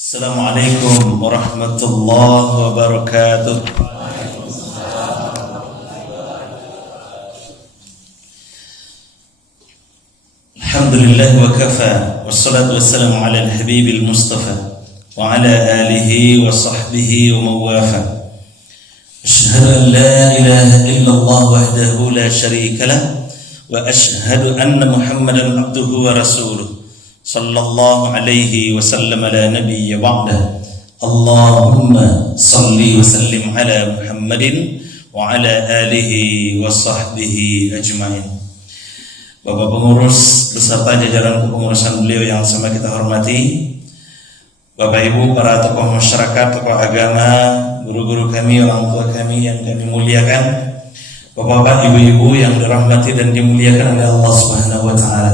Assalamualaikum warahmatullahi wabarakatuh. Alhamdulillah wa kafa, wassalatu wassalamu ala al-habibil mustafa wa ala alihi wa sahbihi wa mawafa. Ashhadu an la ilaha illallah wahdahu la sharika lah wa ashhadu anna Muhammadan abduhu wa rasuluh sallallahu alaihi wasallam ala nabiyya ba'da. Allahumma salli wa sallim ala Muhammadin wa ala alihi wa sahbihi ajma'in. Bapak pengurus beserta jajaran kepengurusan beliau yang sama kita hormati, Bapak Ibu para tokoh masyarakat, tokoh agama, guru-guru kami, orang tua kami yang kami muliakan, Bapak-bapak, ibu-ibu yang dirahmati dan dimuliakan oleh Allah Subhanahu wa taala.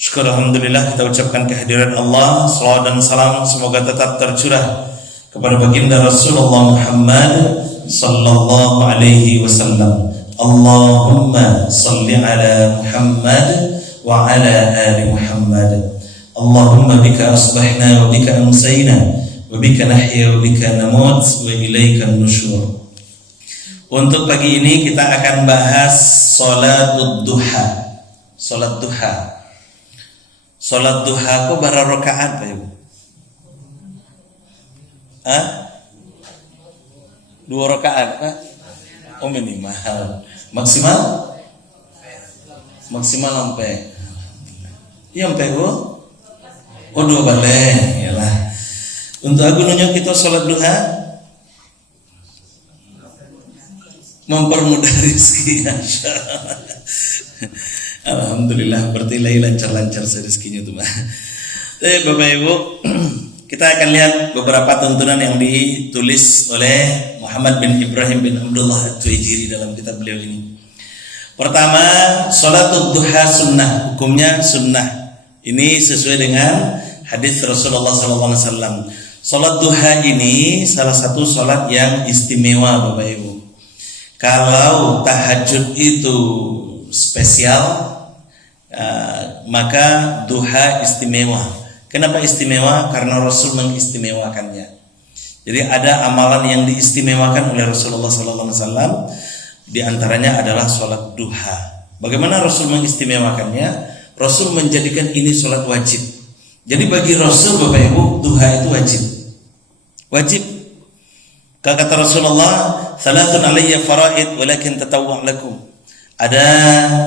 Syukur alhamdulillah kita ucapkan kehadiran Allah, salawat dan salam semoga tetap tercurah kepada baginda Rasulullah Muhammad sallallahu alaihi wasallam. Allahumma salli ala Muhammad wa ala ali Muhammad. Allahumma bika asbahna wa bika amsayna wa bika nahya wa bika namut wa ilaikan nusyur. Untuk pagi ini kita akan bahas salatul duha. Salat duha. Salat duha kok berapa rakaat, Pak Ibu? 2 rakaat, Pak? Oh minimal. Maksimal? Maksimal sampai. Iya sampai Bu? Oh 2 boleh, yalah. Untuk aku nunjuk kita salat duha mempermudah rezeki, insyaallah. Alhamdulillah, berarti lancar-lancar rezekinya tuh, Pak. Bapak Ibu, kita akan lihat beberapa tuntunan yang ditulis oleh Muhammad bin Ibrahim bin Abdullah At-Tuwaijiri dalam kitab beliau ini. Pertama, salatul duha sunnah, hukumnya sunnah. Ini sesuai dengan hadis Rasulullah SAW. Salat duha ini salah satu salat yang istimewa, Bapak Ibu. Kalau tahajud itu spesial, maka duha istimewa. Kenapa istimewa? Karena Rasul mengistimewakannya. Jadi ada amalan yang diistimewakan oleh Rasulullah SAW. Di antaranya adalah sholat duha. Bagaimana Rasul mengistimewakannya? Rasul menjadikan ini sholat wajib. Jadi bagi Rasul, Bapak Ibu, duha itu wajib. Wajib. Kata Rasulullah, "Thalathun alayya faraid walakin tatawwa' lakum." Ada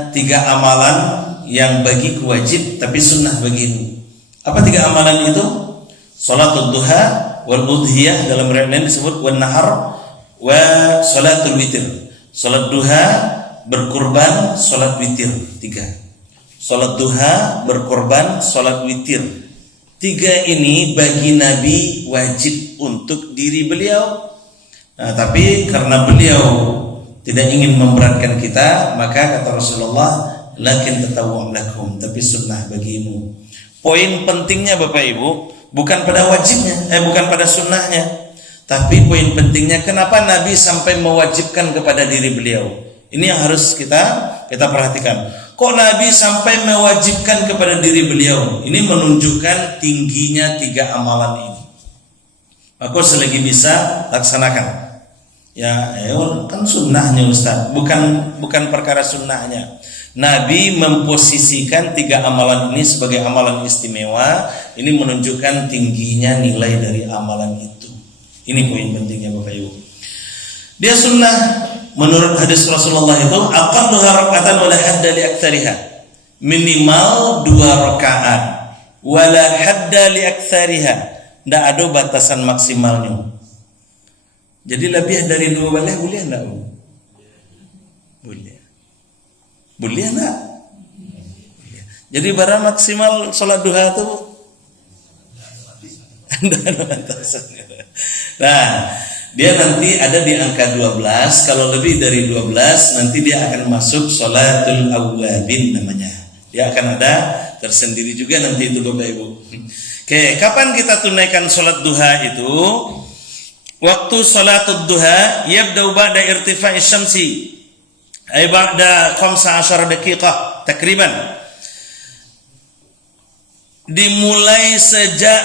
3 amalan yang bagiku wajib tapi sunnah bagimu. Apa 3 amalan itu? Salatul duha wal udhiyah, dalam riwayat lain disebut wan nahar, wa salatul witir. Salat duha, berkurban, salat witir. 3. Salat duha, berkurban, salat witir. 3 ini bagi Nabi wajib untuk diri beliau. Nah, tapi karena beliau tidak ingin memberatkan kita, maka kata Rasulullah, lakin tatawwu' lakum, tapi sunnah bagimu. Poin pentingnya Bapak Ibu bukan pada wajibnya, bukan pada sunnahnya, tapi poin pentingnya kenapa Nabi sampai mewajibkan kepada diri beliau. Ini yang harus kita perhatikan. Kok Nabi sampai mewajibkan kepada diri beliau? Ini menunjukkan tingginya 3 amalan ini. Aku selagi bisa laksanakan. Ya, kan sunnahnya Ustaz, bukan perkara sunnahnya. Nabi memposisikan 3 amalan ini sebagai amalan istimewa. Ini menunjukkan tingginya nilai dari amalan itu. Ini poin pentingnya Bapak Ibu. Dia sunnah menurut hadis Rasulullah itu aqalluha raka'atan wala hadda li aktsariha. Minimal 2 rakaat wala hadda li aktsariha. Tidak ada batasan maksimalnya. Jadi lebih dari 2 boleh enggak? Boleh. Boleh enggak? Boleh. Jadi barang maksimal sholat duha itu ada batasannya. Nah, dia nanti ada di angka 12. Kalau lebih dari 12 nanti dia akan masuk sholatul awwabin namanya. Dia akan ada tersendiri juga nanti itu Bapak Ibu. Oke, kapan kita tunaikan sholat duha itu? Waktu salatul duha yabda'u ba'da irtifa'i syamsi, ay ba'da 15 daqiqah takriban. Dimulai sejak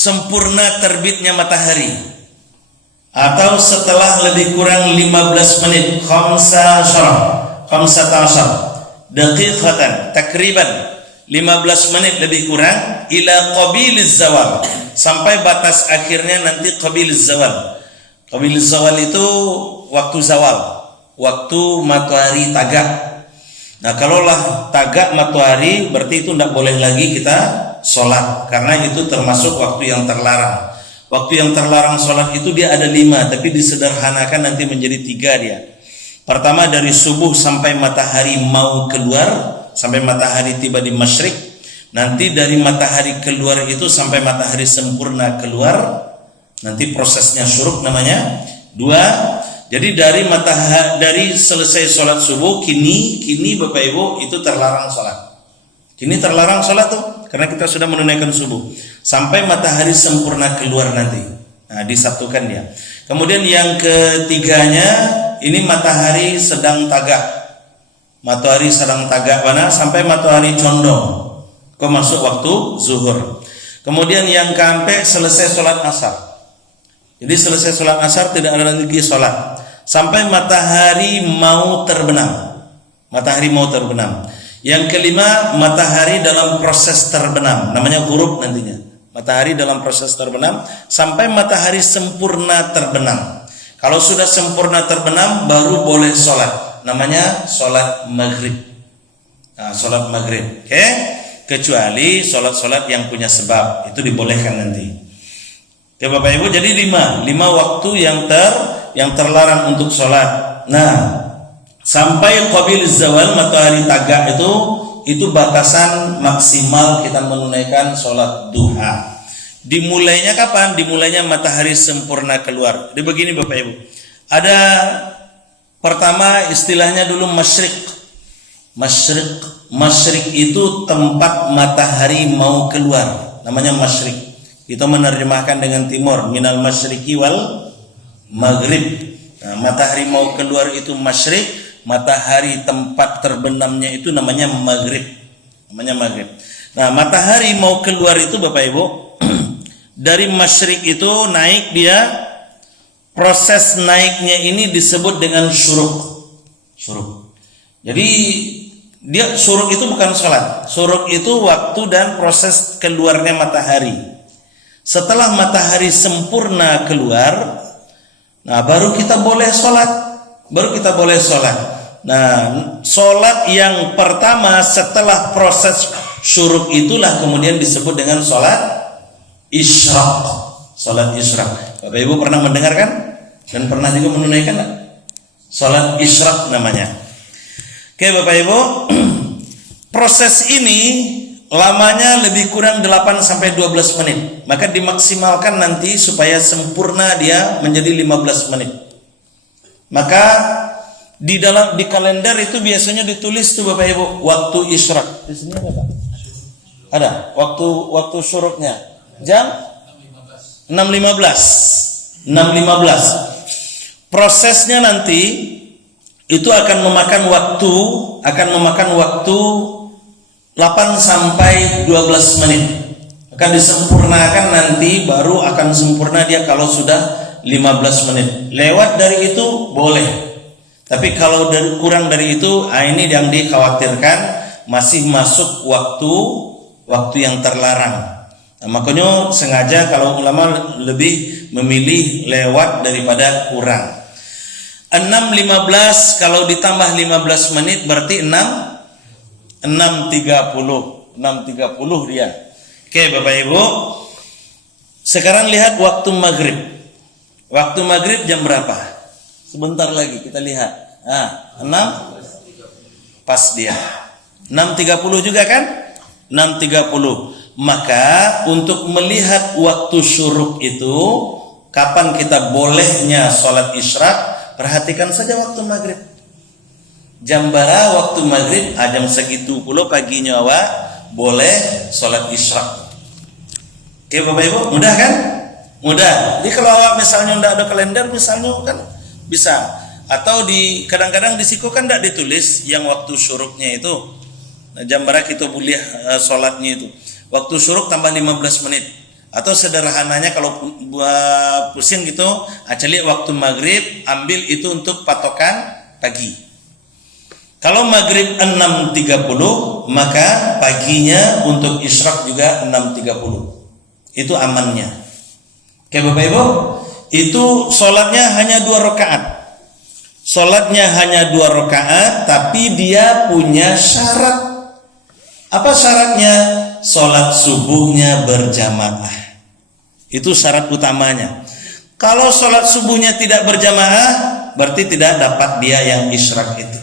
sempurna terbitnya matahari, atau setelah lebih kurang 15 menit, 15 daqiqatan, takriban 15 menit lebih kurang, ila qabiliz zawal, sampai batas akhirnya nanti qabiliz zawal. Qabiliz zawal itu waktu zawal, waktu matahari tagak. Nah, kalaulah tagak matahari berarti itu tidak boleh lagi kita sholat, karena itu termasuk waktu yang terlarang. Waktu yang terlarang sholat itu dia ada 5, tapi disederhanakan nanti menjadi 3 dia. Pertama dari subuh sampai matahari mau keluar, sampai matahari tiba di masyrik. Nanti dari matahari keluar itu sampai matahari sempurna keluar, nanti prosesnya syuruk namanya. 2, jadi dari selesai sholat subuh, kini Bapak Ibu itu terlarang sholat. Kini terlarang sholat tuh, karena kita sudah menunaikan subuh sampai matahari sempurna keluar nanti. Nah, disatukan dia. Kemudian yang ketiganya, ini matahari sedang tagak. Matahari sedang tagak mana? Sampai matahari condong, kok masuk waktu zuhur. Kemudian yang keempat, selesai sholat asar. Jadi selesai sholat asar tidak ada lagi sholat sampai matahari mau terbenam. Matahari mau terbenam. Yang kelima, matahari dalam proses terbenam, namanya ghurub nantinya. Matahari dalam proses terbenam sampai matahari sempurna terbenam. Kalau sudah sempurna terbenam baru boleh sholat, namanya sholat maghrib. Nah, sholat maghrib, oke? Kecuali sholat yang punya sebab, itu dibolehkan nanti. Oke Bapak Ibu, jadi 5 waktu yang terlarang untuk sholat. Nah, sampai qabil zawal, matahari tagak itu batasan maksimal kita menunaikan sholat duha. Dimulainya kapan? Dimulainya matahari sempurna keluar. Jadi begini Bapak Ibu, ada pertama istilahnya dulu masyrik. Masyrik itu tempat matahari mau keluar, namanya masyrik. Kita menerjemahkan dengan timur, minal masyriki wal maghrib. Nah, matahari mau keluar itu masyrik, matahari tempat terbenamnya itu namanya maghrib. Nah, matahari mau keluar itu Bapak Ibu, dari masyrik itu naik dia, proses naiknya ini disebut dengan syuruk. Jadi dia syuruk itu bukan sholat. Syuruk itu waktu dan proses keluarnya matahari. Setelah matahari sempurna keluar, nah baru kita boleh sholat. Nah, sholat yang pertama setelah proses syuruk itulah kemudian disebut dengan sholat isyraq. Sholat isyraq. Bapak Ibu pernah mendengarkan dan pernah juga menunaikan? Sholat isyraq namanya. Oke Bapak Ibu, proses ini lamanya lebih kurang 8-12 menit. Maka dimaksimalkan nanti supaya sempurna dia menjadi 15 menit. Maka di kalender itu biasanya ditulis tuh Bapak Ibu waktu isyraq. Di sini ada Pak? Ada waktu syuruknya. Jam 6.15. Prosesnya nanti itu akan memakan waktu 8-12 menit. Akan disempurnakan nanti, baru akan sempurna dia kalau sudah 15 menit. Lewat dari itu boleh. Tapi kalau kurang dari itu, ini yang dikhawatirkan masih masuk waktu yang terlarang. Nah, makanya sengaja kalau ulama lebih memilih lewat daripada kurang. 6.15 kalau ditambah 15 menit berarti 6.30 dia. Oke Bapak Ibu, sekarang lihat waktu maghrib. Waktu maghrib jam berapa? Sebentar lagi kita lihat. 6 pas dia 6.30 juga kan? 6.30. Maka untuk melihat waktu syuruk itu, kapan kita bolehnya sholat isyraq, perhatikan saja waktu maghrib. Jam bara waktu maghrib, jam segitu pula paginya awak boleh sholat isyraq. Oke Bapak Ibu, mudah kan? Mudah. Jadi kalau awak misalnya tidak ada kalender misalnya kan bisa. Atau kadang-kadang di siku kan tidak ditulis yang waktu syuruknya itu. Nah, jam bara kita boleh sholatnya itu. Waktu syuruk tambah 15 menit. Atau sederhananya kalau pusing gitu, cari waktu maghrib, ambil itu untuk patokan pagi. Kalau maghrib 6.30, maka paginya untuk isyraq juga 6.30. Itu amannya. Oke Bapak Ibu, itu sholatnya hanya 2 rakaat. Sholatnya hanya 2 rakaat, tapi dia punya syarat. Apa syaratnya? Sholat subuhnya berjamaah. Itu syarat utamanya. Kalau sholat subuhnya tidak berjamaah, berarti tidak dapat dia yang isyraq itu.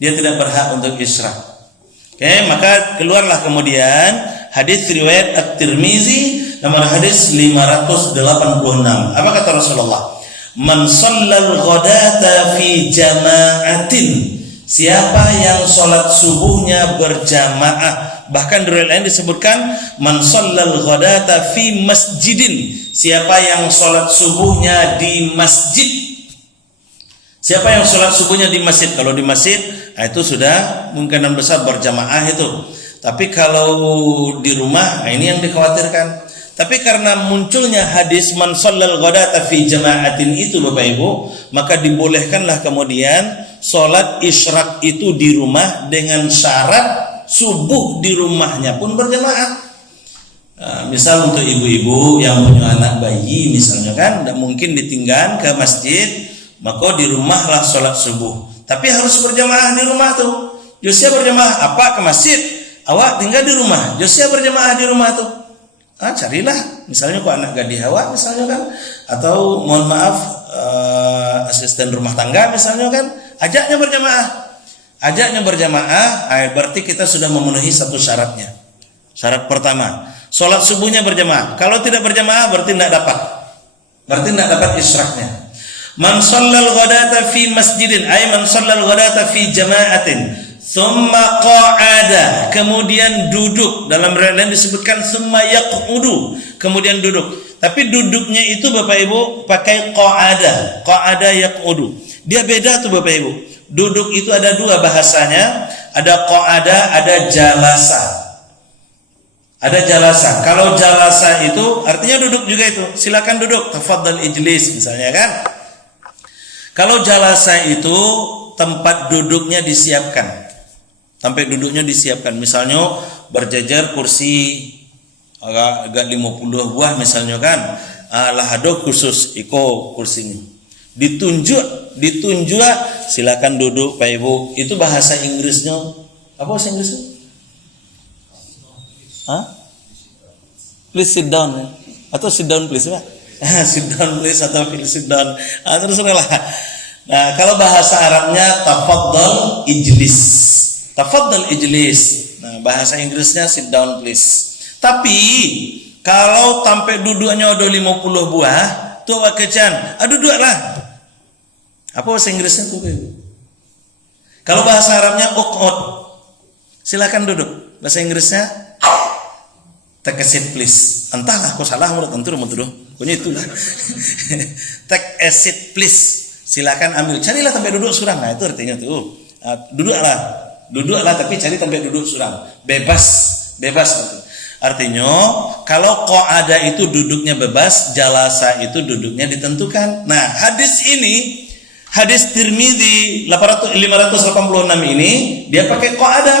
Dia tidak berhak untuk isyraq. Oke, maka keluarlah kemudian hadis riwayat At-Tirmizi nomor hadis 586. Apa kata Rasulullah? Man shallal ghadata fi jama'atin. Siapa yang sholat subuhnya berjamaah, bahkan di riwayat lain disebutkan man shallal ghadata fi masjidin. Siapa yang sholat subuhnya di masjid. Siapa yang sholat subuhnya di masjid? Kalau di masjid, itu sudah kemungkinan besar berjamaah itu. Tapi kalau di rumah, ini yang dikhawatirkan. Tapi karena munculnya hadis man shallal ghadata fi jama'atin itu Bapak Ibu, maka dibolehkanlah kemudian sholat isyraq itu di rumah dengan syarat subuh di rumahnya pun berjamaah. Misal untuk ibu-ibu yang punya anak bayi misalnya kan, tidak mungkin ditinggal ke masjid, maka di rumahlah sholat subuh. Tapi harus berjamaah di rumah tuh. Josia berjamaah, apa ke masjid? Awak tinggal di rumah. Josia berjamaah di rumah tuh. Carilah, misalnya kok anak gadis awak misalnya kan, atau mohon maaf asisten rumah tangga misalnya kan, ajaknya berjamaah, berarti kita sudah memenuhi satu syaratnya. Syarat pertama, sholat subuhnya berjamaah. Kalau tidak berjamaah berarti tidak dapat isyraqnya. Man shallal ghadata fi masjidin, ay man shallal ghadata fi jama'atin. Thumma qa'ada, kemudian duduk. Dalam riwayat lain disebutkan thumma yaq'udu, kemudian duduk. Tapi duduknya itu Bapak Ibu pakai qa'ada. Qa'ada yaq'udu. Dia beda tuh Bapak Ibu. Duduk itu ada 2 bahasanya. Ada qa'ada, ada jalasa. Ada jalasa. Kalau jalasa itu artinya duduk juga itu. Silakan duduk, tafadhal ijlis misalnya kan. Kalau jalasa itu tempat duduknya disiapkan. Sampai duduknya disiapkan, misalnya berjajar kursi agak 50 buah misalnya kan, lahado khusus iko kursinya ditunjuk silakan duduk Pak Ibu. Itu bahasa Inggrisnya apa? Bahasa Inggrisnya please sit down atau sit down please Pak. Sit down please atau please sit down, terserah. Nah, kalau bahasa Arabnya tafadhal ijlis. Tafadhal ijlis. Nah, bahasa Inggrisnya sit down please. Tapi kalau sampai duduknya udah 50 buah, tuh wakecan, duduklah. Apa bahasa Inggrisnya tuh? Kalau bahasa Arabnya uqud. Silakan duduk. Bahasa Inggrisnya take a seat please. Entahlah aku salah menurut tentu pokoknya itulah. Take a seat please. Silakan ambil. Carilah sampai duduk surang. Nah, itu artinya tuh. Duduklah tapi cari tempat duduk surang, bebas. Artinya kalau qa'ada itu duduknya bebas, jalasa itu duduknya ditentukan. Nah, hadis ini, hadis Tirmizi 586 ini dia pakai qa'ada.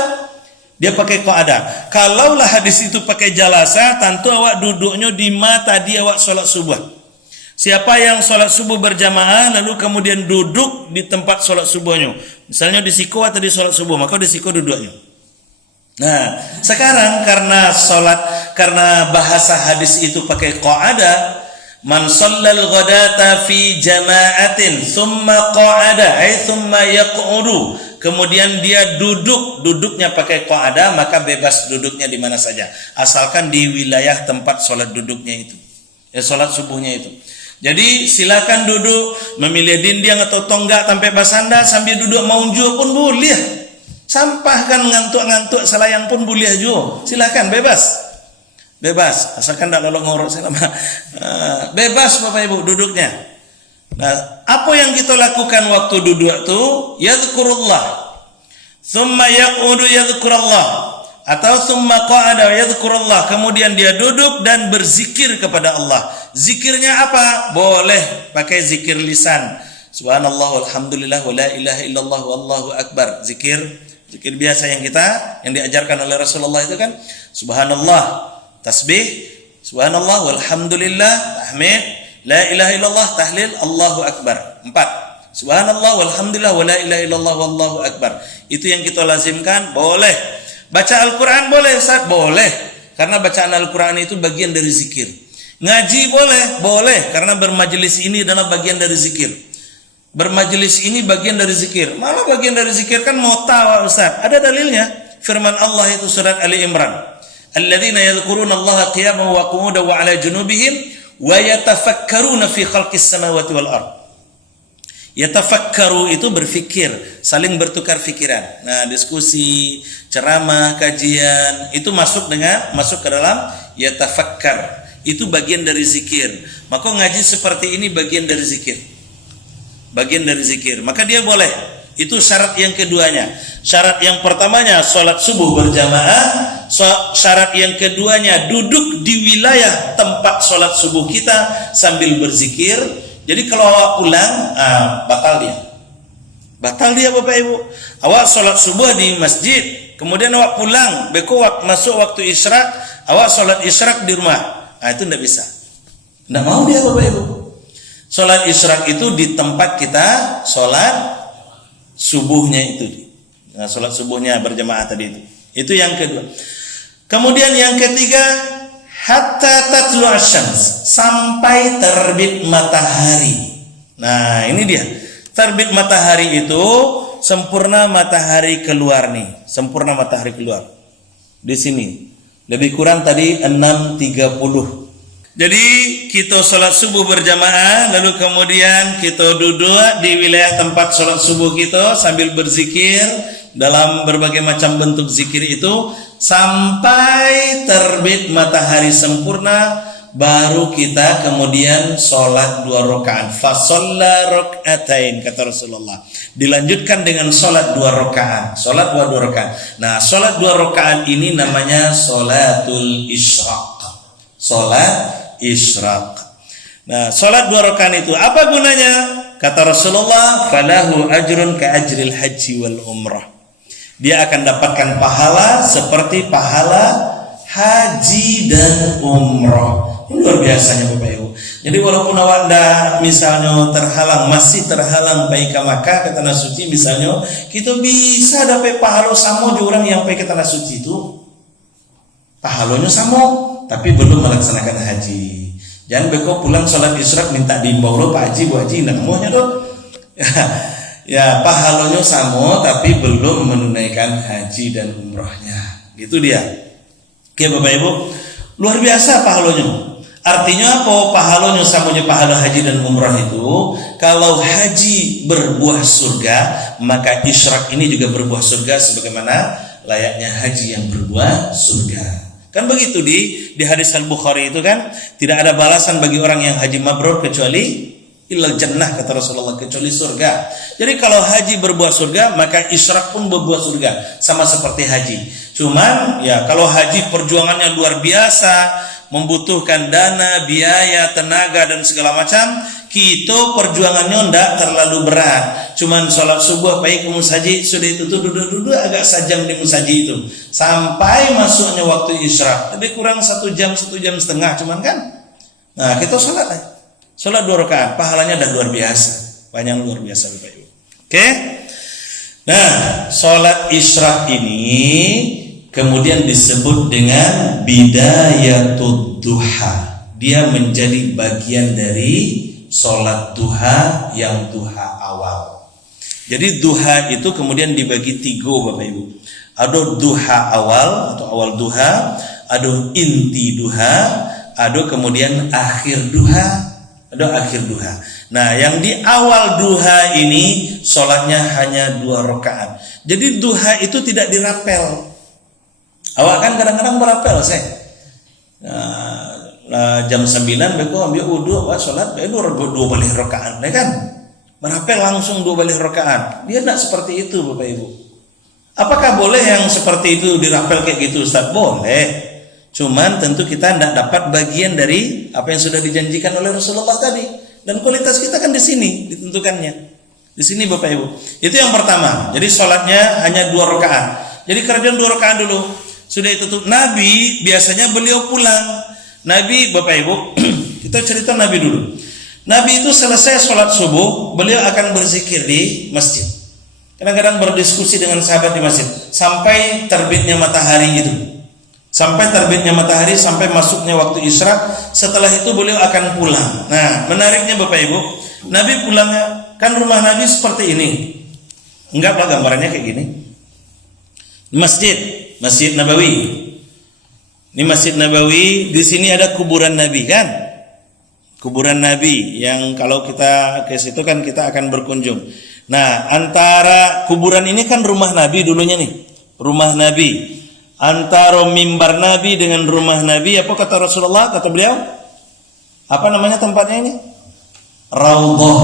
Kalaulah hadis itu pakai jalasa, tentu awak duduknya di tadi awak sholat subuh. Siapa yang sholat subuh berjamaah lalu kemudian duduk di tempat sholat subuhnya, misalnya di siko atau di sholat subuh, maka di siko duduknya. Nah, sekarang karena bahasa hadis itu pakai qa'ada, man shallal ghadata fi jama'atin thumma qa'ada ay thumma yaq'udu, kemudian dia duduknya pakai qa'ada, maka bebas duduknya di mana saja asalkan di wilayah tempat sholat duduknya itu, sholat subuhnya itu. Jadi silakan duduk, memilih dinding atau tonggak sampai basanda sambil duduk maunju pun boleh. Sampahkan ngantuk-ngantuk selayang pun boleh juga. Silakan bebas. Asalkan tidak lolong ngorok selama. Bebas Bapak Ibu duduknya. Nah, apa yang kita lakukan waktu duduk itu? Yadhkurullah. Thumma yaq'udu yadhkurullah. Atau summa qa'ada wa yadhkurullah, kemudian dia duduk dan berzikir kepada Allah. Zikirnya apa? Boleh pakai zikir lisan. Subhanallah walhamdulillah wa la ilaha illallah wallahu akbar. Zikir biasa yang diajarkan oleh Rasulullah itu kan. Subhanallah, tasbih, subhanallah walhamdulillah, tahmid, la ilaha illallah, tahlil, Allahu akbar. 4. Subhanallah walhamdulillah wa la ilaha illallah wallahu akbar. Itu yang kita lazimkan. Boleh. Baca Al-Quran boleh Ustaz? Boleh. Karena bacaan Al-Quran itu bagian dari zikir. Ngaji boleh. Karena bermajelis ini adalah bagian dari zikir. Bermajelis ini bagian dari zikir. Malah bagian dari zikir kan mota Ustaz. Ada dalilnya. Firman Allah itu surat Ali Imran. Alladzina yadhkuruna Allaha qiyaman wa qu'udan wa 'ala junubihim wa yatafakkaruna fi khalqis samawati wal ardh. Yatafakkaru itu berfikir, saling bertukar pikiran. Nah, diskusi, ceramah, kajian itu masuk ke dalam yatafakkar. Itu bagian dari zikir. Maka ngaji seperti ini bagian dari zikir. Bagian dari zikir. Maka dia boleh. Itu syarat yang keduanya. Syarat yang pertamanya salat subuh berjamaah. Syarat yang keduanya duduk di wilayah tempat salat subuh kita sambil berzikir. Jadi kalau awak pulang, batal dia Bapak Ibu. Awak sholat subuh di masjid, kemudian awak pulang, masuk waktu isyraq, awak sholat isyraq di rumah. Itu tidak bisa. Tidak mau dia Bapak Ibu. Sholat isyraq itu di tempat kita sholat subuhnya itu. Nah, sholat subuhnya berjamaah tadi itu. Itu yang kedua. Kemudian yang ketiga, hatta tatlu asyams, sampai terbit matahari. Nah, ini dia. Terbit matahari itu sempurna matahari keluar nih. Sempurna matahari keluar. Di sini. Lebih kurang tadi 6.30. Jadi kita sholat subuh berjamaah, lalu kemudian kita duduk di wilayah tempat sholat subuh kita sambil berzikir dalam berbagai macam bentuk zikir itu sampai terbit matahari sempurna, baru kita kemudian sholat 2 rakaat. Fasalla rakaatain, kata Rasulullah. Dilanjutkan dengan sholat 2 rakaat. Sholat 2 rakaat. Nah, sholat 2 rakaat ini namanya sholatul isyraq. Sholat isyraq. Nah, sholat 2 rakaat itu apa gunanya? Kata Rasulullah, falahu ajrun ka ajril haji wal umrah. Dia akan dapatkan pahala seperti pahala haji dan umrah. Ini luar biasanya Bapak Ibu. Jadi walaupun awak misalnya masih terhalang pergi ke Makkah ke tanah suci misalnya, kita bisa dapat pahala sama juga orang yang pergi ke tanah suci itu. Pahalanya sama, tapi belum melaksanakan haji. Jangan beko pulang sholat isyraq minta diimbau lo Pak Haji, Bu Haji, nak semuanya tuh. Ya, pahalanya sama tapi belum menunaikan haji dan umrahnya. Gitu dia. Oke Bapak Ibu, luar biasa pahalanya. Artinya apa? Pahalanya samanya pahala haji dan umrah itu. Kalau haji berbuah surga, maka isyraq ini juga berbuah surga sebagaimana layaknya haji yang berbuah surga. Kan begitu di hadis Al-Bukhari itu kan, tidak ada balasan bagi orang yang haji mabrur kecuali illal jannah, kata Rasulullah, kecuali surga. Jadi kalau haji berbuah surga, maka isyraq pun berbuah surga, sama seperti haji. Cuman ya kalau haji perjuangannya luar biasa, membutuhkan dana, biaya, tenaga dan segala macam, kita perjuangannya tidak terlalu berat. Cuman sholat subuh pergi ke musaji, sudah itu duduk agak sajam di musaji itu sampai masuknya waktu isyraq, lebih kurang 1 jam 1 jam setengah cuman kan. Nah, kita sholat 2 rakaat, pahalanya dah luar biasa, banyak luar biasa Bapak Ibu. Oke? Nah, sholat isyraq ini kemudian disebut dengan bidayatud duha. Dia menjadi bagian dari sholat duha yang duha awal. Jadi duha itu kemudian dibagi 3 Bapak Ibu. Ada duha awal atau awal duha, ada inti duha, ada kemudian akhir duha, ada akhir duha. Nah, yang di awal duha ini sholatnya hanya 2 rakaat. Jadi duha itu tidak dirapel. Awak kan kadang-kadang merapel saya. Nah, jam 9 beko ambil wudu, awak sholat, beko 2 balik rakaat, ya kan? Merapel langsung 2 balik rakaat. Dia tidak seperti itu Bapak Ibu. Apakah boleh yang seperti itu dirapel kayak gitu Ustaz? Boleh. Cuman tentu kita tidak dapat bagian dari apa yang sudah dijanjikan oleh Rasulullah tadi. Dan kualitas kita kan di sini ditentukannya. Di sini Bapak Ibu. Itu yang pertama. Jadi sholatnya hanya 2 rakaat. Jadi kerjaan 2 rakaat dulu. Sudah itu tuh. Nabi biasanya beliau pulang. Nabi Bapak Ibu, kita cerita Nabi dulu. Nabi itu selesai sholat subuh, beliau akan berzikir di masjid. Kadang-kadang berdiskusi dengan sahabat di masjid sampai terbitnya matahari itu. Sampai terbitnya matahari, sampai masuknya waktu isyraq. Setelah itu beliau akan pulang. Nah, menariknya Bapak Ibu, Nabi pulangnya, kan rumah Nabi seperti ini. Enggak lah gambarannya kayak gini. Masjid Nabawi. Ini Masjid Nabawi, di sini ada kuburan Nabi kan? Kuburan Nabi yang kalau kita ke situ kan kita akan berkunjung. Nah, antara kuburan ini kan rumah Nabi dulunya nih. Rumah Nabi. Antara mimbar Nabi dengan rumah Nabi, apa kata Rasulullah? Kata beliau, apa namanya tempatnya ini? Raudhah.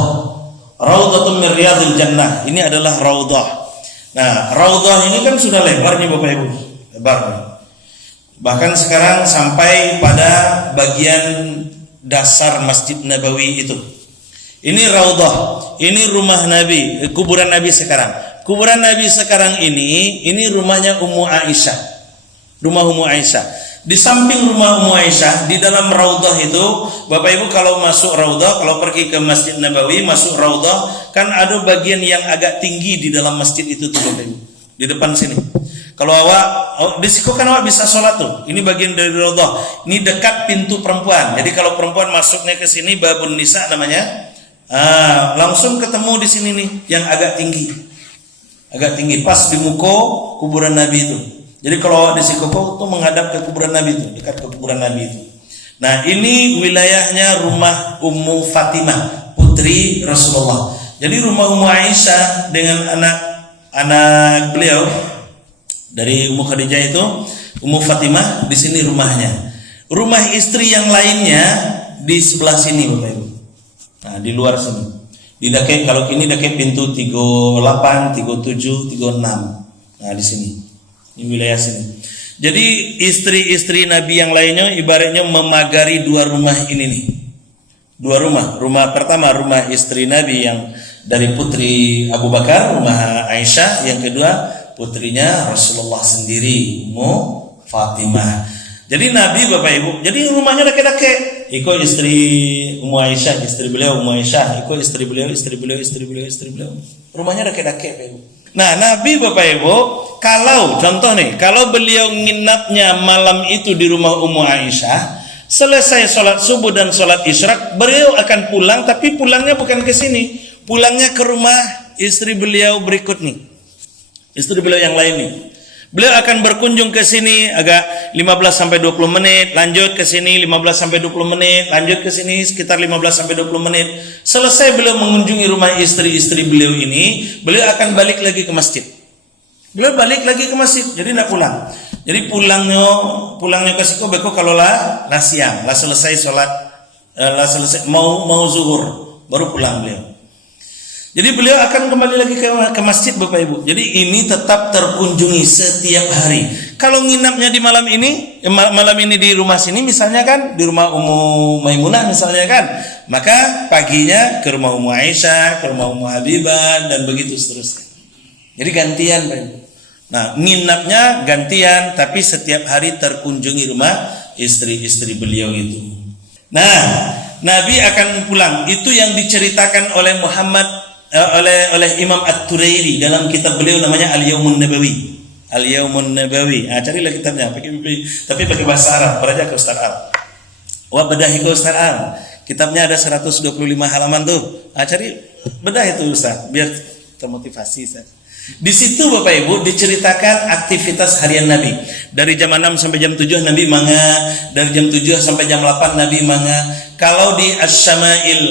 Raudhatun min riyadil jannah. Ini adalah raudhah. Nah, raudhah ini kan sudah lebar nih Bapak Ibu. Lebar nih. Bahkan sekarang sampai pada bagian dasar Masjid Nabawi itu. Ini raudhah. Ini rumah Nabi, kuburan Nabi sekarang. Kuburan Nabi sekarang ini rumahnya Ummu Aisyah. Rumah Ummu Aisyah. Di samping rumah Ummu Aisyah, di dalam raudhah itu, Bapak Ibu kalau masuk raudhah, kalau pergi ke Masjid Nabawi, masuk raudhah, kan ada bagian yang agak tinggi di dalam masjid itu tuh Bapak Ibu. Di depan sini. Kalau di situ kan awak bisa sholat tuh. Ini bagian dari raudhah. Ini dekat pintu perempuan. Jadi kalau perempuan masuknya ke sini, babun nisa namanya. Langsung ketemu di sini nih yang agak tinggi. Agak tinggi pas di muko kuburan Nabi itu. Jadi kalau di Sikoko itu menghadap ke kuburan Nabi itu, dekat ke kuburan Nabi itu. Nah, ini wilayahnya rumah Ummu Fatimah, putri Rasulullah. Jadi rumah Ummu Aisyah dengan anak beliau dari Ummu Khadijah itu, Ummu Fatimah, di sini rumahnya. Rumah istri yang lainnya di sebelah sini Bapak Ibu. Nah, di luar sini. Di Dakek, kalau ini Dakek pintu 38, 37, 36. Nah, di sini. Ini wilayah sini. Jadi istri-istri Nabi yang lainnya ibaratnya memagari 2 rumah ini nih. 2 rumah. Rumah pertama rumah istri Nabi yang dari putri Abu Bakar, rumah Aisyah. Yang kedua putrinya Rasulullah sendiri, Ummu Fatimah. Jadi Nabi Bapak Ibu, jadi rumahnya dake-dake. Iko istri Ummu Aisyah, istri beliau Ummu Aisyah. Iko istri beliau. Rumahnya dake-dake Bapak Ibu. Nah, Nabi Bapak Ibu, kalau contoh nih, kalau beliau nginapnya malam itu di rumah Ummu Aisyah, selesai sholat subuh dan sholat isyraq, beliau akan pulang, tapi pulangnya bukan ke sini, pulangnya ke rumah istri beliau berikut nih, istri beliau yang lain nih. Beliau akan berkunjung ke sini agak 15 sampai 20 menit, lanjut ke sini 15 sampai 20 menit, lanjut ke sini sekitar 15 sampai 20 menit. Selesai beliau mengunjungi rumah istri-istri beliau ini, beliau akan balik lagi ke masjid. Beliau balik lagi ke masjid, jadi tidak pulang. Jadi pulangnya ke situ beko kalau lah siang, lah selesai sholat, selesai mau zuhur, baru pulang beliau. Jadi beliau akan kembali lagi ke masjid Bapak Ibu. Jadi ini tetap terkunjungi setiap hari. Kalau nginapnya di malam ini di rumah sini misalnya kan, di rumah Ummu Maimunah misalnya kan, maka paginya ke rumah Ummu Aisyah, ke rumah Ummu Habibah dan begitu seterusnya. Jadi gantian Pak Ibu. Nah, nginapnya gantian tapi setiap hari terkunjungi rumah istri-istri beliau itu. Nah, Nabi akan pulang. Itu yang diceritakan oleh oleh Imam At-Turairi dalam kitab beliau namanya Al-Yaumun Nabawi. Al-Yaumun Nabawi. Carilah kitabnya, tapi pakai bahasa Arab, belajar ke Ustaz Arab. Wa badahi ke Ustaz Arab. Kitabnya ada 125 halaman tuh. Cari bedah itu Ustaz, biar termotivasi Ustaz. Di situ Bapak Ibu diceritakan aktivitas harian Nabi. Dari jam 6 sampai jam 7 Nabi manga, dari jam 7 sampai jam 8 Nabi manga. Kalau di Asy-Syama'il,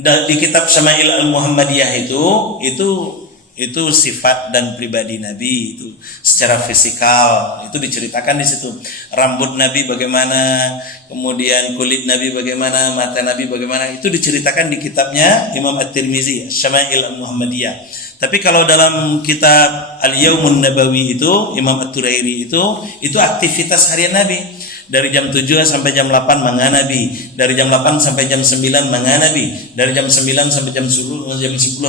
di kitab Syama'il Al-Muhammadiyah itu sifat dan pribadi Nabi itu secara fisikal itu diceritakan di situ. Rambut Nabi bagaimana, kemudian kulit Nabi bagaimana, mata Nabi bagaimana, itu diceritakan di kitabnya Imam At-Tirmizi Syama'il Al-Muhammadiyah. Tapi kalau dalam kitab Al-Yaumun Nabawi itu Imam At-Turairi itu aktivitas harian Nabi. Dari jam 7 sampai jam 8 manga Nabi, dari jam 8 sampai jam 9 manga Nabi, dari jam 9 sampai jam 10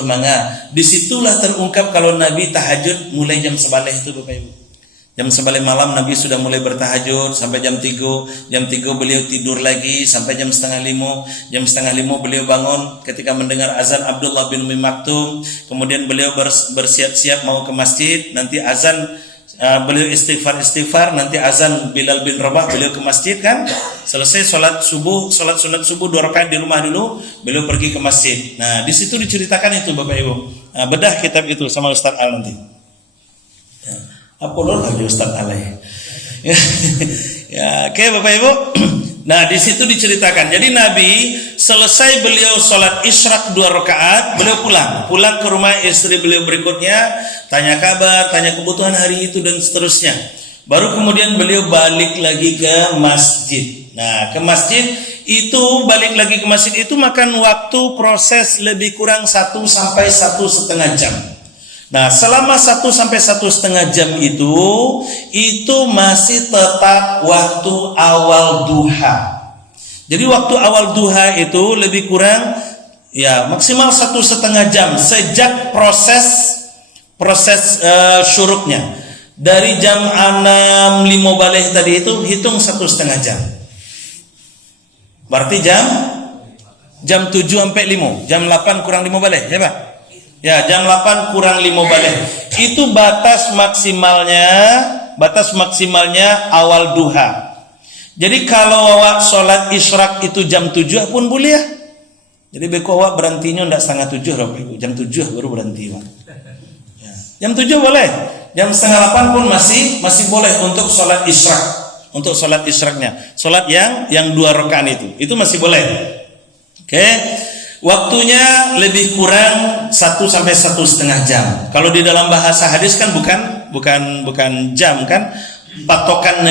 manga. Disitulah terungkap kalau Nabi tahajud mulai jam sebaleh itu Bapak Ibu. Jam sebaleh malam Nabi sudah mulai bertahajud sampai jam 3. Jam 3 beliau tidur lagi sampai jam setengah 5. Jam setengah 5 beliau bangun ketika mendengar azan Abdullah bin Umi Maktum. Kemudian beliau bersiap-siap mau ke masjid. Nanti azan beliau istighfar, nanti azan Bilal bin Rabah, beliau ke masjid kan. Selesai sholat sunat subuh 2 rakaat di rumah dulu, beliau pergi ke masjid. Nah, di situ diceritakan itu Bapak Ibu. Nah, bedah kitab itu sama Ustaz Al nanti. Ya. Apollo lagi Ustaz Alay. Ya, oke Bapak Ibu. Nah, di situ diceritakan. Jadi Nabi selesai beliau sholat isyraq 2 rakaat, beliau pulang ke rumah istri beliau berikutnya, tanya kabar, tanya kebutuhan hari itu dan seterusnya. Baru kemudian beliau balik lagi ke masjid. Nah, ke masjid itu balik lagi ke masjid itu makan waktu proses lebih kurang 1 sampai 1,5 jam. Nah, selama 1 sampai 1,5 jam itu masih tetap waktu awal duha. Jadi waktu awal duha itu lebih kurang ya maksimal 1,5 jam sejak proses syuruknya. Dari jam 6.05 baleh tadi itu hitung 1,5 jam. Berarti jam 7 sampai 5, jam 8 kurang 5 baleh, ya Pak? Ya, jam 8 kurang 5 baleh. Itu batas maksimalnya awal duha. Jadi kalau awak sholat isyraq itu jam 7 pun boleh ya. Jadi beko awak berhentinya enggak setengah 7 Bapak Ibu. Jam 7 baru berhenti Pak. Ya. Jam 7 boleh. Jam setengah 8 pun masih boleh untuk sholat isyraq. Untuk sholat isyraqnya. Sholat yang 2 rakaat itu masih boleh. Oke. Waktunya lebih kurang 1 sampai 1,5 jam. Kalau di dalam bahasa hadis kan bukan jam kan. Patokan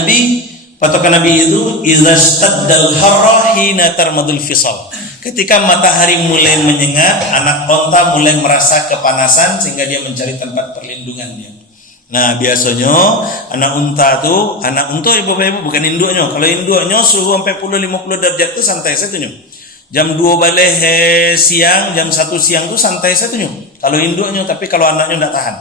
Nabi itu idza staddal harra hina tarmadul fisal. Ketika matahari mulai menyengat, anak onta mulai merasa kepanasan sehingga dia mencari tempat perlindungan dia. Nah, biasanya anak unta ya Bapak Ibu, bukan induknya. Kalau induknya suhu sampai 50 derajat itu santai saja tuh. Jam 2 baleh siang, jam 1 siang itu santai saja tuh. Kalau induknya, tapi kalau anaknya tidak tahan.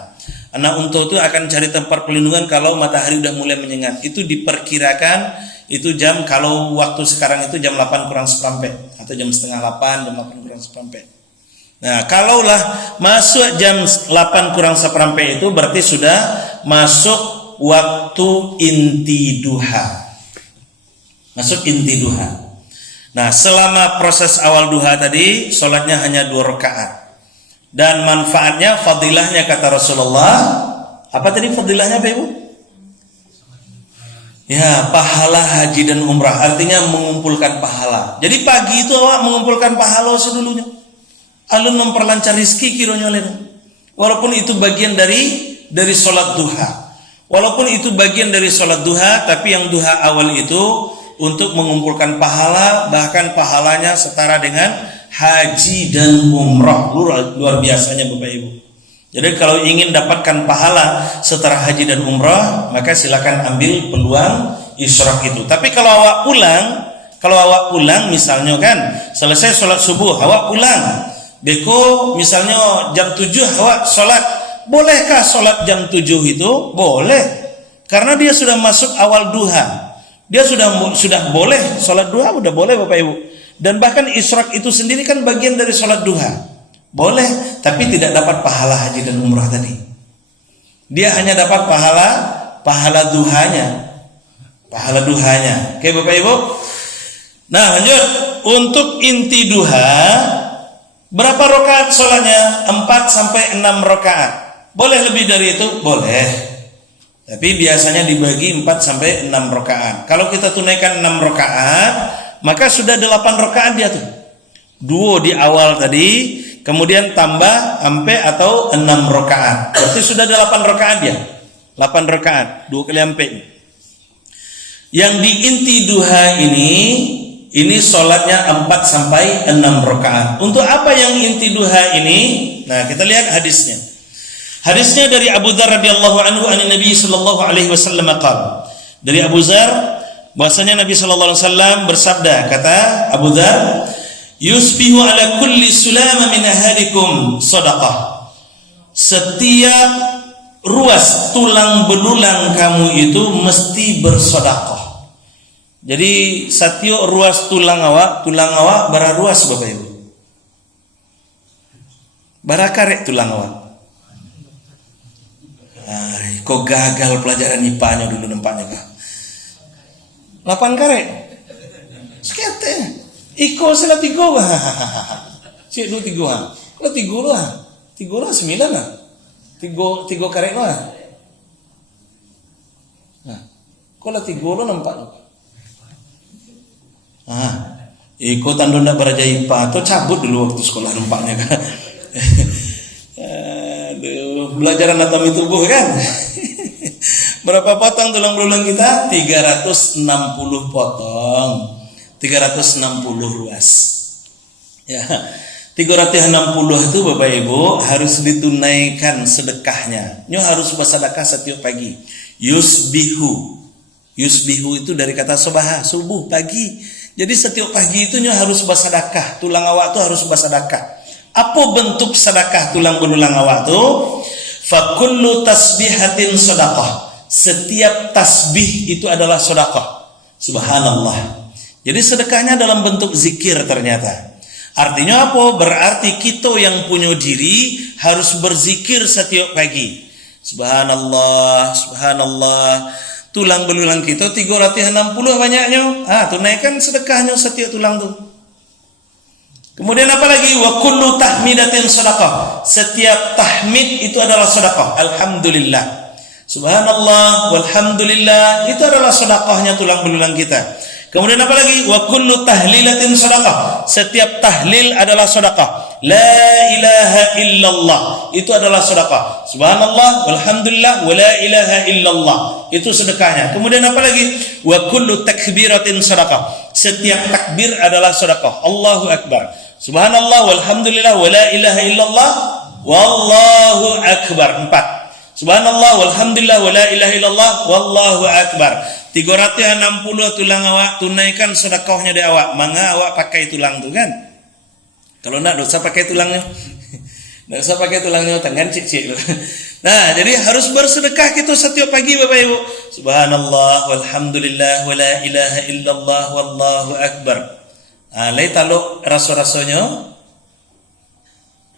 Anak unta itu akan cari tempat perlindungan kalau matahari udah mulai menyengat. Itu diperkirakan itu jam, kalau waktu sekarang itu jam 8 kurang seperempat atau jam setengah 8, jam 8 kurang seperempat. Nah, kalaulah masuk jam 8 kurang seperempat itu berarti sudah masuk waktu inti duha. Masuk inti duha. Nah, selama proses awal duha tadi sholatnya hanya 2 rakaat. Dan manfaatnya, fadilahnya kata Rasulullah, apa tadi fadilahnya Bapak Ibu? Ya, pahala haji dan umrah, artinya mengumpulkan pahala. Jadi pagi itu awak mengumpulkan pahala sedulunya. Alun memperlancar rizki kiranya oleh. Walaupun itu bagian dari sholat duha. Walaupun itu bagian dari sholat duha, tapi yang duha awal itu untuk mengumpulkan pahala, bahkan pahalanya setara dengan haji dan umrah. Luar biasanya Bapak Ibu. Jadi kalau ingin dapatkan pahala setara haji dan umrah, maka silakan ambil peluang isyraq itu. Tapi kalau awak pulang misalnya kan selesai sholat subuh, awak pulang. Beko misalnya jam 7 awak sholat, bolehkah sholat jam 7 itu? Boleh. Karena dia sudah masuk awal duha. Dia sudah boleh sholat duha, udah boleh Bapak Ibu. Dan bahkan isyraq itu sendiri kan bagian dari sholat duha. Boleh, tapi tidak dapat pahala haji dan umrah tadi. Dia hanya dapat pahala duhanya. Pahala duhanya. Oke Bapak Ibu. Nah, lanjut. Untuk inti duha, berapa rakaat sholatnya? 4 sampai 6 rakaat. Boleh lebih dari itu? Boleh. Tapi biasanya dibagi 4 sampai 6 rakaat. Kalau kita tunaikan 6 rakaat, maka sudah 8 rakaat dia tuh. 2 di awal tadi, kemudian tambah sampai atau 6 rakaat. Berarti sudah 8 rakaat dia. 8 rakaat, 2 kali sampai. Yang di inti duha ini sholatnya 4 sampai 6 rakaat. Untuk apa yang inti duha ini? Nah, kita lihat hadisnya. Hadisnya dari Abu Dzar radhiyallahu anhu an Nabi sallallahu alaihi wasallam qala. Dari Abu Dzar bahwasanya Nabi sallallahu alaihi wasallam bersabda, kata Abu Dzar, "Yusbihu ala kulli sulama min ahadikum shadaqah." Setiap ruas tulang belulang kamu itu mesti bersedekah. Jadi setiap ruas tulang awak bara ruas Bapak Ibu. Bara karek tulang awak. Ay, kok gagal pelajaran IPA-nya dulu nampaknya Kak. 8 karek. Sekete. Iko sila 3. Cik dulu 3. Kalau 3 lah. 3 lah 9 lah. 3 karek lah. Nah, kalau 3 lo nampak. Iko tanda ndak beraja IPA atau cabut dulu waktu sekolah nampaknya kan. Aduh, belajar anatomi tubuh kan. Berapa potong tulang belulang kita? 360 potong. 360 ruas. Ya. 360 itu Bapak Ibu harus ditunaikan sedekahnya. Nyo harus bersedekah setiap pagi. Yusbihu. Yusbihu itu dari kata subah, subuh, pagi. Jadi setiap pagi itu nyo harus bersedekah. Tulang awak itu harus bersedekah. Apa bentuk sedekah tulang belulang awak itu? Fa kullu tasbihatin sedekah. Setiap tasbih itu adalah sedekah. Subhanallah. Jadi sedekahnya dalam bentuk zikir ternyata. Artinya apa? Berarti kita yang punya diri harus berzikir setiap pagi. Subhanallah, subhanallah. Tulang belulang kita 360 banyaknya. Tunaikan sedekahnya setiap tulang tu. Kemudian apa lagi? Wa kullu tahmidatin sedekah. Setiap tahmid itu adalah sedekah. Alhamdulillah. Subhanallah, walhamdulillah. Itu adalah sedekahnya tulang belulang kita. Kemudian apa lagi? Wa kullu tahlilatin sedekah. Setiap tahlil adalah sedekah. La ilaha illallah. Itu adalah sedekah. Subhanallah, walhamdulillah, wa la ilaha illallah. Itu sedekahnya. Kemudian apa lagi? Wa kullu takbiratin sedekah. Setiap takbir adalah sedekah. Allahu akbar. Subhanallah, walhamdulillah, wa la ilaha illallah, wallahu akbar. 4. Subhanallah, walhamdulillah, wa la ilaha illallah, wallahu akbar. 360 tulang awak tunaikan sedekahnya di awak. Mangga awak pakai tulang tu kan? Kalau nak dosa pakai tulangnya. Enggak usah pakai tulangnya, tangan cik-cik. Nah, jadi harus bersedekah kita setiap pagi Bapak Ibu. Subhanallah, walhamdulillah, wa la ilaha illallah, wallahu akbar. Lai taluk raso-rasonya.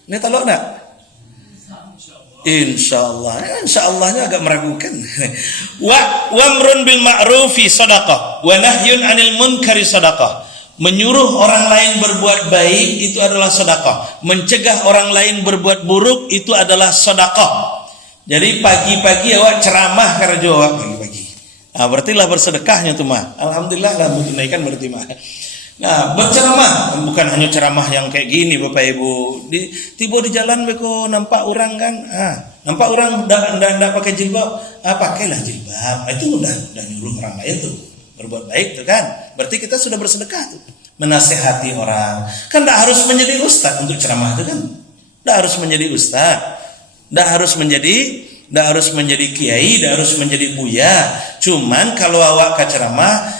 Lai taluk nak? Insyaallah agak meragukan. Wa amrun bil ma'rufi shadaqah wa nahyun 'anil munkari shadaqah. Menyuruh orang lain berbuat baik itu adalah sedekah. Mencegah orang lain berbuat buruk itu adalah sedekah. Jadi pagi-pagi awak ceramah kerja awak pagi-pagi. Berarti lah bersedekahnya tu mah. Alhamdulillah lah tunaikan berarti mah. Nah, berceramah bukan hanya ceramah yang kayak gini Bapak Ibu. Tiba di jalan beko nampak orang kan, nampak orang ndak pakai jilbab, pakailah jilbab. Itu udah nyuruh orang lain tuh berbuat baik tuh kan. Berarti kita sudah bersedekah tuh, menasehati orang. Kan ndak harus menjadi ustaz untuk ceramah itu kan. Ndak harus menjadi ustaz. Ndak harus menjadi kiai, ndak harus menjadi buya. Cuman kalau awak ke ceramah,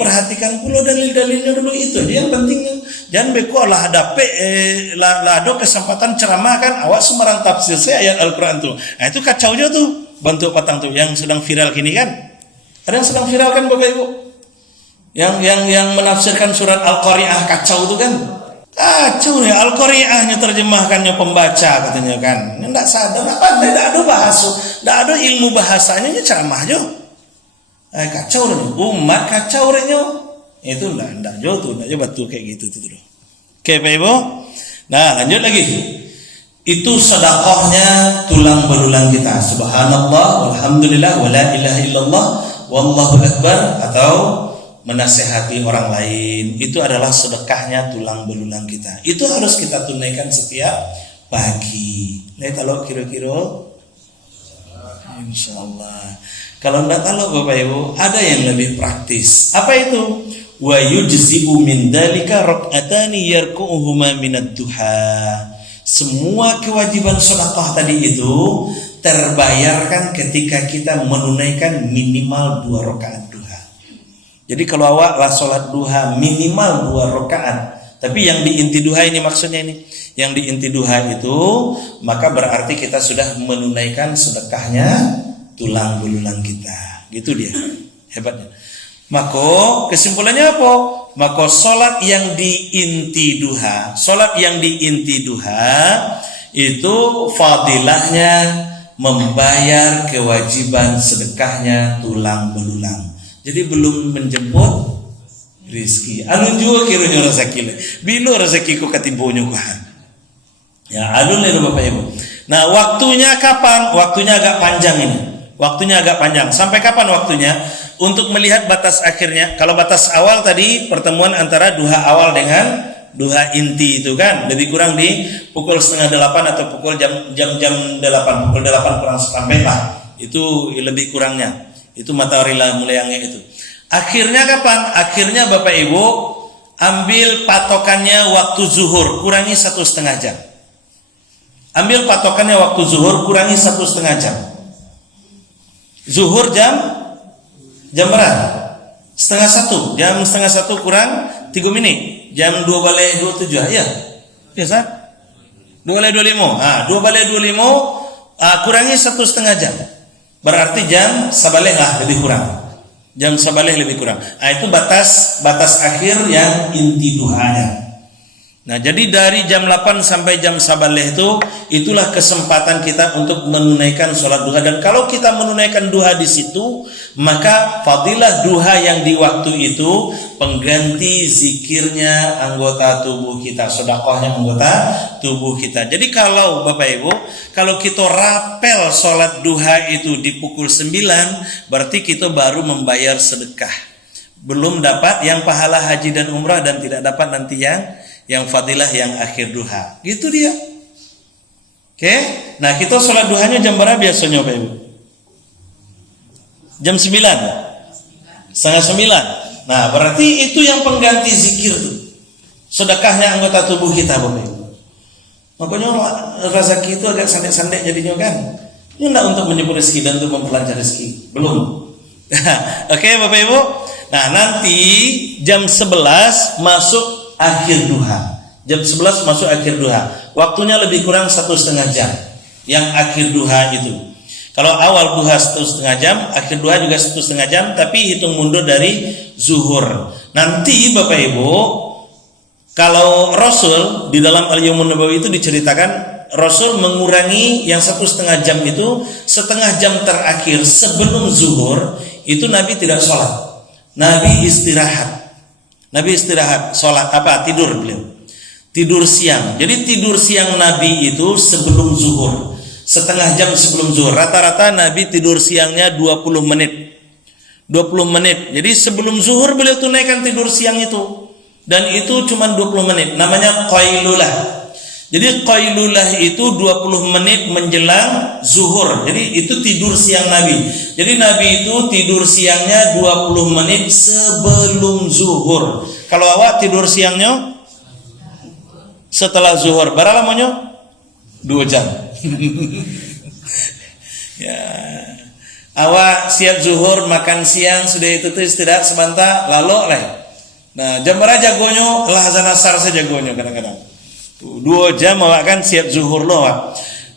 perhatikan pula dalil-dalilnya dulu, itu dia yang pentingnya. Jangan beko lah ada kesempatan ceramah kan awak sembarang tafsir saya ayat Al-Qur'an tuh. Nah, itu kacaunya tuh bentuk patang tuh yang sedang viral kini kan. Ada yang sedang viral kan Bapak Ibu? Yang menafsirkan surat Al-Qari'ah kacau tuh kan. Kacau ya, Al-Qari'ahnya terjemahkannya pembaca katanya kan. Enggak sadar apa, enggak ada bahasa, enggak ada ilmu bahasanya ceramah aja. Kacau nih, umat kacau nih. Itu enggak jauh tuh, enggak betul kayak gitu tuh. Oke, Pak Ibu. Nah, lanjut lagi. Itu sedekahnya tulang belulang kita. Subhanallah, walhamdulillah, wa la ilaha illallah, wallahu akbar, atau menasehati orang lain. Itu adalah sedekahnya tulang belulang kita. Itu harus kita tunaikan setiap pagi. Nah, kalau kira-kira insyaallah. Kalau enggak tahu Bapak Ibu, ada yang lebih praktis. Apa itu? Wa yujzi'u min dalika rak'atani yarku'uhuma minad duha. Semua kewajiban sedekah tadi itu terbayarkan ketika kita menunaikan minimal 2 rakaat duha. Jadi kalau awak lah sholat duha minimal 2 rakaat, tapi yang di inti duha ini maksudnya ini, yang di inti duha itu maka berarti kita sudah menunaikan sedekahnya tulang belulang kita. Gitu dia hebatnya. Maka kesimpulannya apa? Maka sholat yang di inti duha, itu fadilahnya membayar kewajiban sedekahnya tulang belulang. Jadi belum menjemput rizki. Alun juga kirunya rezeki le. Bilo rezeki ku katimbunyo kuhan. Ya alun le Bapak Ibu. Nah waktunya kapan? Waktunya agak panjang ini. Waktunya agak panjang. Sampai kapan waktunya? Untuk melihat batas akhirnya. Kalau batas awal tadi pertemuan antara duha awal dengan duha inti itu kan lebih kurang di pukul 7:30 atau pukul jam 8, pukul 8 kurang sampai lah. Itu lebih kurangnya. Itu matahari mulayangnya itu. Akhirnya kapan? Akhirnya Bapak Ibu ambil patokannya waktu zuhur, kurangi 1,5 jam. Ambil patokannya waktu zuhur, kurangi 1,5 jam. Zuhur jam berapa? 1:30. Jam 1:30 kurang 3 menit. Jam 2:27 ya. Biasa? 2:25. 2:25 kurangi 1,5 jam. Berarti jam sabaleh lah lebih kurang. Jam sabaleh lebih kurang. Itu batas akhir yang inti duhanya. Nah, jadi dari jam 8 sampai jam sabaleh itulah kesempatan kita untuk menunaikan sholat duha. Dan kalau kita menunaikan duha di situ, maka fadilah duha yang di waktu itu pengganti zikirnya anggota tubuh kita, sedekahnya anggota tubuh kita. Jadi kalau Bapak Ibu, kalau kita rapel sholat duha itu di pukul 9, berarti kita baru membayar sedekah. Belum dapat yang pahala haji dan umrah dan tidak dapat nanti yang fadilah yang akhir duha. Gitu dia. Oke. Nah, kita sholat duhanya jam berapa biasanya Bapak Ibu? Jam 9. 8:30. Nah, berarti itu yang pengganti zikir tuh. Sedekahnya anggota tubuh kita Bapak Ibu. Makanya rezeki itu agak sandek-sandek jadinya kan. Ini enggak untuk menyebut rezeki dan untuk memperlancar rezeki. Belum. Oke Bapak Ibu. Nah, nanti jam 11 masuk akhir duha. Jam 11 masuk akhir duha. Waktunya lebih kurang 1,5 jam. Yang akhir duha itu. Kalau awal duha 1,5 jam, akhir duha juga 1,5 jam, tapi hitung mundur dari zuhur. Nanti Bapak Ibu, kalau Rasul di dalam Al-Yawmun Nabawi itu diceritakan Rasul mengurangi yang 1,5 jam itu, setengah jam terakhir sebelum zuhur itu Nabi tidak sholat. Nabi istirahat. Sholat tidur beliau. Tidur siang. Jadi tidur siang Nabi itu sebelum zuhur. Setengah jam sebelum zuhur. Rata-rata Nabi tidur siangnya 20 menit. 20 menit. Jadi sebelum zuhur beliau tunaikan tidur siang itu. Dan itu cuma 20 menit. Namanya qailulah. Jadi qailulah itu 20 menit menjelang zuhur. Jadi itu tidur siang Nabi. Jadi Nabi itu tidur siangnya 20 menit sebelum zuhur. Kalau awak tidur siangnya setelah zuhur, berapa lamanya? 2 jam. Ya. Awak siap zuhur, makan siang, sudah itu istirahat sebentar, lalu lah. Nah, jam berapa jagonya? Lah azan asar saja jagonya kadang-kadang. 2 jam awak kan siap zuhur loh.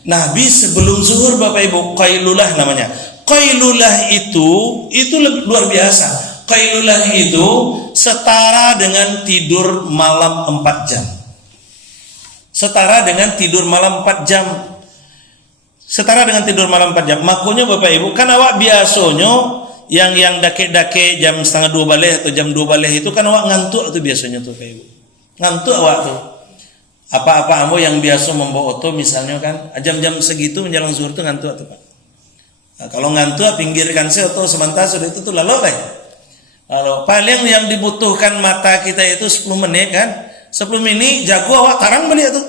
Nabi sebelum zuhur Bapak Ibu qailulah namanya. Qailulah itu lebih luar biasa. Qailulah itu setara dengan tidur malam 4 jam. Setara dengan tidur malam 4 jam. Setara dengan tidur malam 4 jam. Makanya Bapak Ibu, kan awak biasanya yang dake-dake jam 1:30 baleh atau jam 2 baleh itu kan awak ngantuk tuh biasanya tuh Bapak Ibu. Ngantuk awak tuh. Apa-apa ambo yang biasa membawa oto misalnya kan jam-jam segitu menjelang zuhur tuh ngantuk tuh Pak. Nah, kalau ngantuk pinggirkan saya oto sebentar sudah itu tuh lalu lah. Kalau paling yang dibutuhkan mata kita itu 10 menit kan. 10 menit jago awak tarang balik tuh.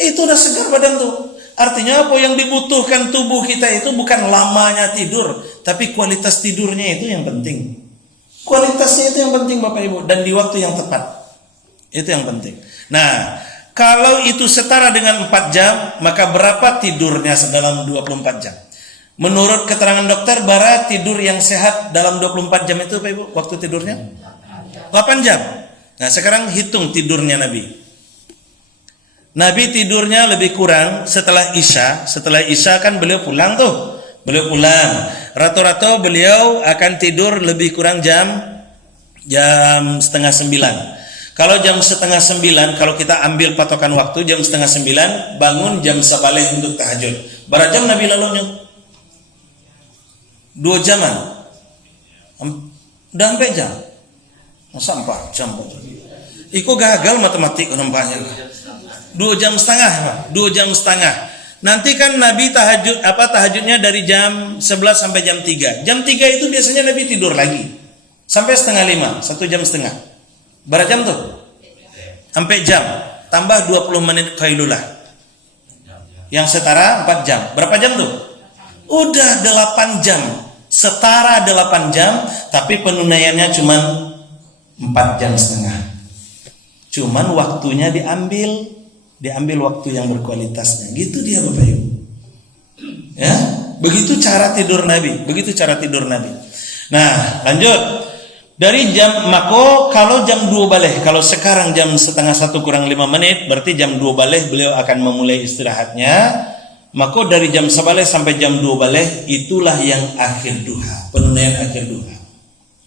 Itu udah segar badan tuh. Artinya apa yang dibutuhkan tubuh kita itu bukan lamanya tidur, tapi kualitas tidurnya itu yang penting. Kualitasnya itu yang penting Bapak Ibu dan di waktu yang tepat. Itu yang penting. Nah, Kalau itu setara dengan 4 jam, maka berapa tidurnya dalam 24 jam? Menurut keterangan dokter, bara tidur yang sehat dalam 24 jam itu Pak Ibu, waktu tidurnya 8 jam. Nah, sekarang hitung tidurnya Nabi. Nabi tidurnya lebih kurang setelah Isya. Setelah Isya kan beliau pulang tuh. Beliau pulang. Rata-rata beliau akan tidur lebih kurang jam setengah 9. Kalau jam setengah 9, kalau kita ambil patokan waktu jam setengah 9, bangun jam sabaleh untuk tahajud. Berapa jam Nabi lalunya? 2 jaman. Udah sampai jam. Masa 4 jam. Iku gagal matematik nampaknya. 2 jam setengah, Pak. 2 jam setengah. Nanti kan Nabi tahajudnya dari jam 11 sampai jam 3. Jam 3 itu biasanya Nabi tidur lagi. Sampai setengah 5, 1 jam setengah. Berapa jam tuh? Sampai jam. Tambah 20 menit qailulah. Yang setara 4 jam. Berapa jam tuh? Udah 8 jam. Setara 8 jam, tapi penunaiannya cuma 4 jam setengah. Cuman waktunya diambil waktu yang berkualitasnya. Gitu dia Bapak Ibu. Ya, begitu cara tidur Nabi. Nah, lanjut. Dari jam mako, kalau jam 2 baleh, kalau sekarang jam setengah 1 kurang 5 menit, berarti jam 2 baleh beliau akan memulai istirahatnya. Maka dari jam 11 sampai jam 2 baleh itulah yang akhir duha, penunaian akhir duha.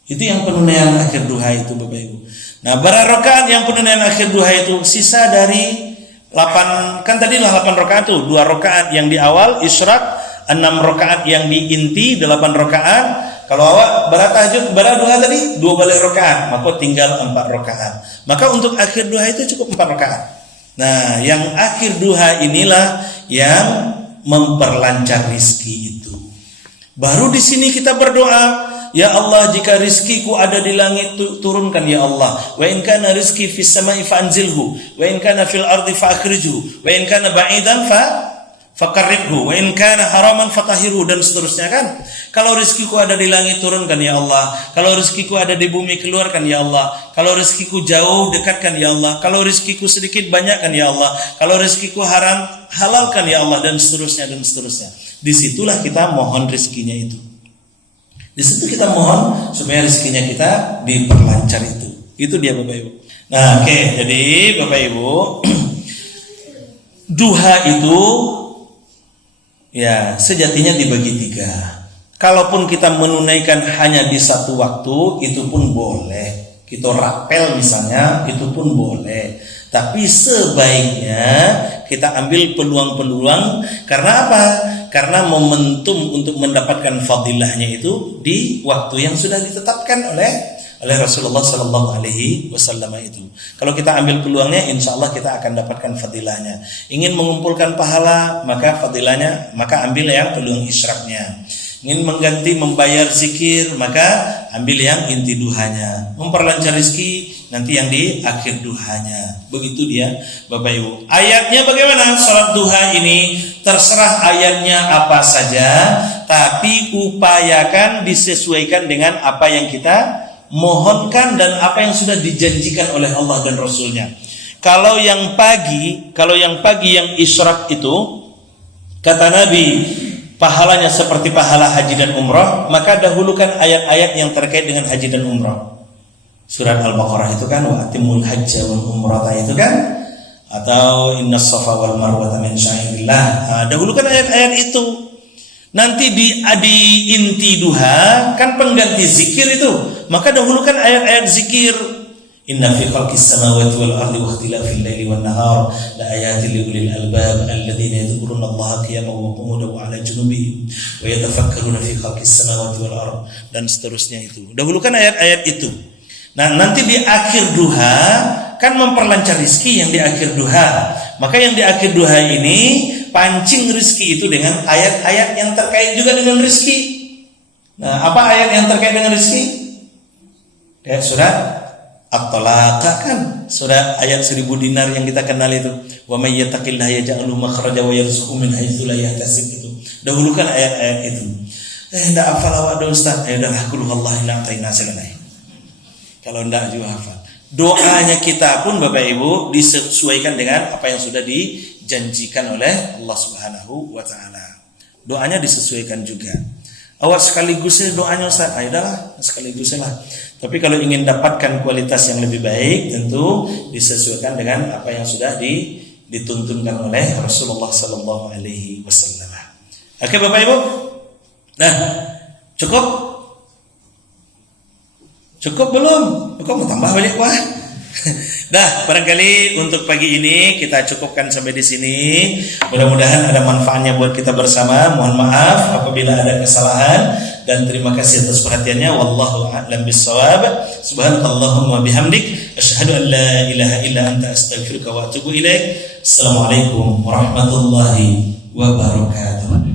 Itu yang penunaian akhir duha itu Bapak Ibu. Nah, berapa rakaat yang penunaian akhir duha itu? Sisa dari 8, kan tadi 8 rakaat tuh, 2 rakaat yang di awal isyraq, 6 rakaat yang di inti, 8 rakaat. Kalau awak tahajud duha tadi 2 balik rakaat, maka tinggal 4 rakaat. Maka untuk akhir duha itu cukup 4 rakaat. Nah, yang akhir duha inilah yang memperlancar rizki itu. Baru di sini kita berdoa, ya Allah, jika rizkiku ada di langit turunkan ya Allah. Wa in kana rizki fis sama'i fa'anzilhu, wa in kana fil ardi fa'akhrijhu, wa in kana ba'idan faqarribhu, wa in kana haraman fatahhiru, dan seterusnya kan. Kalau rizkiku ada di langit turunkan ya Allah. Kalau rizkiku ada di bumi keluarkan ya Allah. Kalau rizkiku jauh dekatkan ya Allah. Kalau rizkiku sedikit banyakkan ya Allah. Kalau rizkiku haram halalkan ya Allah, dan seterusnya dan seterusnya. Disitulah kita mohon rizkinya itu. Di situ kita mohon supaya rizkinya kita diperlancar itu. Itu dia Bapak Ibu. Nah, oke. Jadi Bapak Ibu, duha itu ya sejatinya dibagi 3. Kalaupun kita menunaikan hanya di satu waktu, itu pun boleh. Kita rapel misalnya, itu pun boleh. Tapi sebaiknya kita ambil peluang-peluang. Karena apa? Karena momentum untuk mendapatkan fadilahnya itu di waktu yang sudah ditetapkan oleh Rasulullah Sallallahu Alaihi Wasallam itu. Kalau kita ambil peluangnya, insya Allah kita akan dapatkan fadilahnya. Ingin mengumpulkan pahala, maka fadilahnya, maka ambil yang peluang isyraqnya. Ingin mengganti membayar zikir, maka ambil yang inti duhanya. Memperlancar rezeki, nanti yang di akhir duhanya. Begitu dia Bapak Ibu. Ayatnya bagaimana? Salat duha ini terserah ayatnya apa saja, tapi upayakan disesuaikan dengan apa yang kita mohonkan dan apa yang sudah dijanjikan oleh Allah dan Rasulnya. Kalau yang pagi yang isyraq itu, kata Nabi, pahalanya seperti pahala haji dan umrah, maka dahulukan ayat-ayat yang terkait dengan haji dan umrah. Surat Al-Baqarah itu kan, wa atimul hajja wal umrata itu kan, atau innas safa wal marwata min syairillah. Dahulukan ayat-ayat itu. Nanti di inti duha kan pengganti zikir itu, maka dahulukan ayat-ayat zikir. Inna fi khalqis samawati wal ardi wa ikhtilafil laili wan nahar la ayatin li ulil albab alladziina yadhkuruna Allaha qiyaman wa qu'udan wa 'ala junubihim wa yatafakkaruna fi khalqis samawati wal ardi, dan seterusnya itu. Dahulukan ayat-ayat itu. Nah, nanti di akhir duha kan memperlancar rezeki yang di akhir duha. Maka yang di akhir duha ini pancing rezeki itu dengan ayat-ayat yang terkait juga dengan rezeki. Nah, apa ayat yang terkait dengan rezeki? Ayat surat At-Talaq kan, surat ayat 1000 dinar yang kita kenal itu. Wa may yattaqillaha yaj'al lahu makhraja wa yarzuqhu min haitsu la yahtasib itu. Dahulukan ayat-ayat itu. Enggak hafal awak dah Ustaz. Udahlah, qul huwallahu ahad, ta'ina salanai. Kalau enggak juga hafal. doanya kita pun Bapak Ibu disesuaikan dengan apa yang sudah dijanjikan oleh Allah Subhanahu wa taala. Doanya disesuaikan juga. Awak sekaligus doanya Ustaz, ayolah sekaligus lah. Tapi kalau ingin dapatkan kualitas yang lebih baik, tentu disesuaikan dengan apa yang sudah dituntunkan oleh Rasulullah sallallahu alaihi wasallam. Oke Bapak Ibu. Nah, cukup? Cukup belum? Kok mau tambah balik wah? Dah, barangkali untuk pagi ini kita cukupkan sampai di sini. Mudah-mudahan ada manfaatnya buat kita bersama. Mohon maaf apabila ada kesalahan dan terima kasih atas perhatiannya. Wallahu a'lam bissawab. Subhanallahumma bihamdik asyhadu an la ilaha illa anta astaghfiruka wa atubu ilaik. Assalamualaikum warahmatullahi wabarakatuh.